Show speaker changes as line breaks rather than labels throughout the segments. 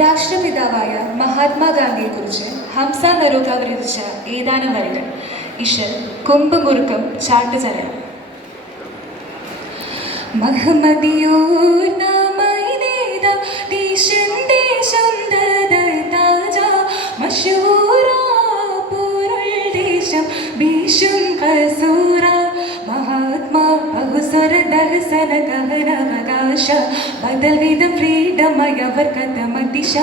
രാഷ്ട്രപിതാവായ മഹാത്മാഗാന്ധിയെക്കുറിച്ച് ഹംസ നരൂക രചിച്ച ഏതാനും വരികൾ ഇഷൽ കുമ്പ് മുറുക്കം ചാട്ടുചരൽ മഹമ്മദിയോർ നാമായി നേതാ ദേശം ദേശം ദദർ താജ മഷൂറ പൂരുൾ ദേശം ഭീഷും കസൂറ മഹാത്മാ ബഹുസ്വര ദർശന ഗഹനവകാശ ബദൽ വിധം ഫ്രീഡമയവർ കഥമതിശ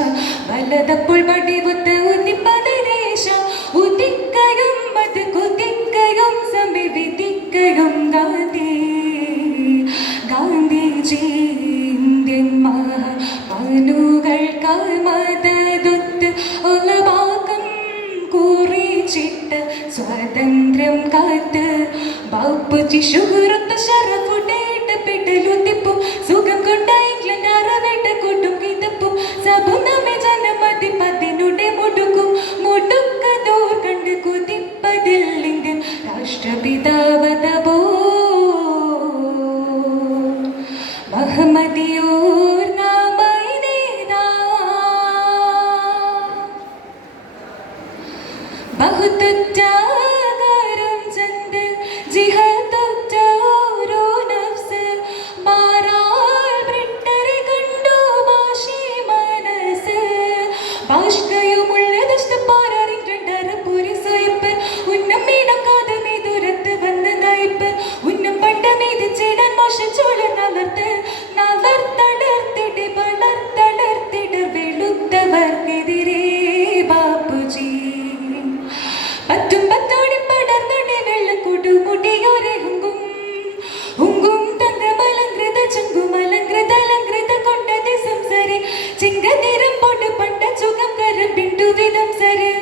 വലതപ്പോൾ വടിവുത്ത് ഉദിപ്പതദേശ ഉദിക്കയും അത് കുതിക്കയും സമവിധിക്കയും ഗാന്ധി. ഗാന്ധിജി ഇന്ത്യൻ മനുകൾക്കായി മതതൊത്ത് ഉലവാക്കം കുറിച്ചിട്ട് സ്വാതന്ത്ര്യം കാത്ത്. ബാപ്പുജി ശുഹൃത്ത് ഷറഫുടേട്ട് പെടലുതിപ്പും സുഖം കൊണ്ട ഇംഗ്ലണ്ടാറവേട്ട കൂട്ടും കിതപ്പും സബുനമെ ജനമതി പതിനുടെ മുടുക്കും. മുടുക്കതോർ കണ്ട് കുതിപ്പതില്ലെങ്കിൽ രാഷ്ട്രപിതാവത പോ മഹമ്മദിയോർ നാമായി നേതാ ബഹുത്തുറ്റ കരപ്പിണ്ടു വിധം സര്.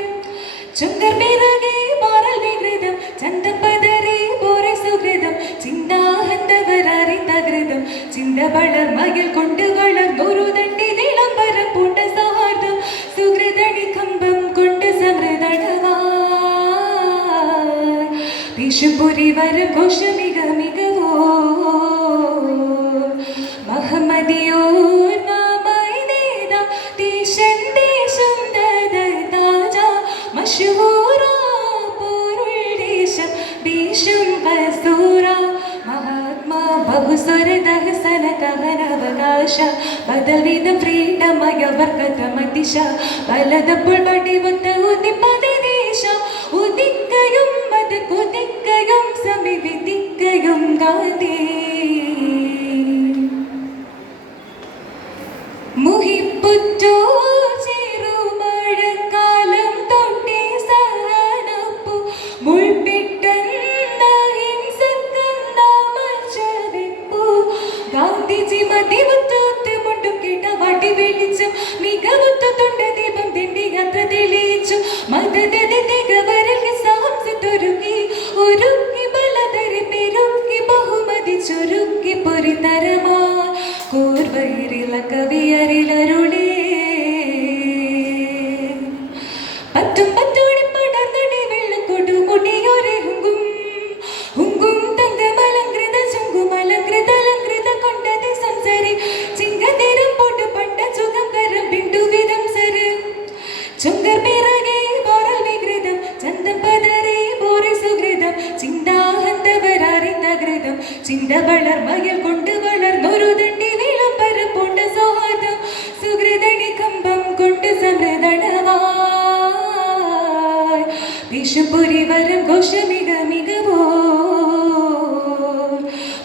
ചുങ്കർ പിറകെ മാറൽ വികൃതം. ചന്തപദരെ പോരെ സുഹൃതം. ചിന്താഹന്തവരറി തകൃതം ചിന്ത വളർ മകിൽ കൊണ്ട് വളർന്നൊരു തണ്ടി നീളം പൂണ്ട സൗഹാർദ്ദം. സുഹൃതണി കമ്പം കൊണ്ട് സമൃതണവാ വര മഹാത്മാ ബഹുസ്വര ദഹസന കഹനവകാശ ബദൽ വിധം ഫ്രീഡമയവർ കഥമതിശ ബലതപ്പോൾ വടിവത്ത ഉദിപ്പതിദേശ ഉദിക്കയും അത് കുതിക്കയും സമിവിധിക്കയും ഗാന്ധി. മുഹിപ്പുറ്റോ തെളിയിച്ചു മതതനെ തികവരിൽ സാംസത്തൊരുക്കി ഒരുക്കി ബലതരി ബഹുമതി ചുരുക്കി പൊരിതരമാ കൂർവൈരില കവിയരിലരുളേ തകൃതം ചിന്ത വളർ മയിൽ കൊണ്ട് വളർന്നൊരു ദണ്ഡി വിളംബര പൂണ്ട സൗഹാർദ്ദം സുഹൃതണി കമ്പം കൊണ്ട് സമൃതണവായ് വിഷുപുരി വരം ഘോഷമിക മികവോ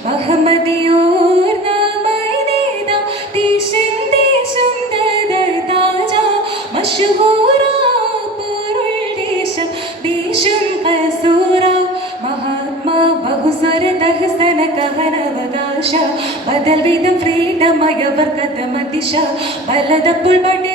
മഹമ്മദിയോർ നാമായി നേതാ ദേശം ദേശം ദദർ താജ മഷഹൂറ പോരുൾ ദേശം ഭീഷും കസൂറ മഹാത്മാ ബഹുസ്വര ദഹസന കഹനവകാശ ബദൽ വിധം ഫ്രീഡമയവർ കഥമതിശ ബലതപ്പോൾ പടി